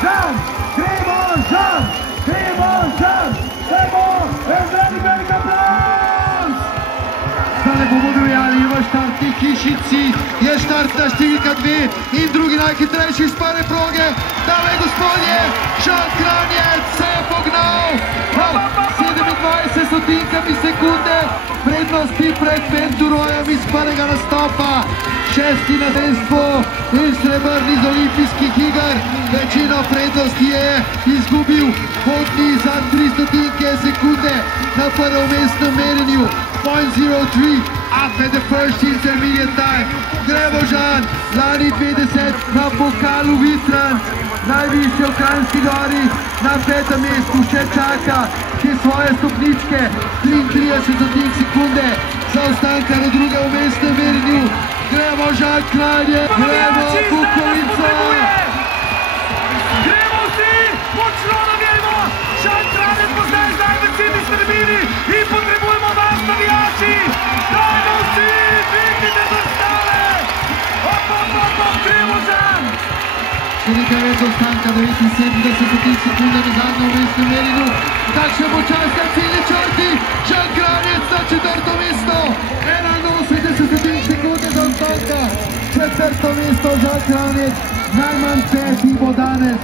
Žan, gremo, Žan, gremo, Žan, gremo, velik aplauz! Zdaj bomo dojali v štartni hišici, je štartna številka 2 in drugi najhitrejši iz prve proge. Dame in gospodje, Žan Kranjec se je pognal 27 stotinkami sekunde prednosti pred Venturojem iz prvega nastopa. 6. na denstvu in srebrni z olimpijskih iger. Večino prednosti je izgubil vodni za 3 stotinke sekunde na prvem mestnem merjenju. 0.03 up at the first intermediate time. Gremo Žan, lani 20 na pokalu Vitranc, najvišje v Kranjski Gori, na 5. mestu še čaka, ki svoje stopničke 33 stotink sekunde zaostanka na drugem mestnem merjenju. Gremo Žan Kranjec, gremo Bukovica! Gremo vsi, močno navijemo! Žan Kranjec bo zdaj v ciljni strmini in potrebujemo vas navijači! Dajmo vsi, dvignite zastave! Gremo Žan! Še nekaj več zaostanka, 79 stotink sekunde na zadnjem mestnem merjenju. Takšna bo čas na ciljni črti, Žan Kranjec na 4. mesto, 81 stotink sekunde zaostanka. 4. mesto Žan Kranjec, najmanj 5 bo danes.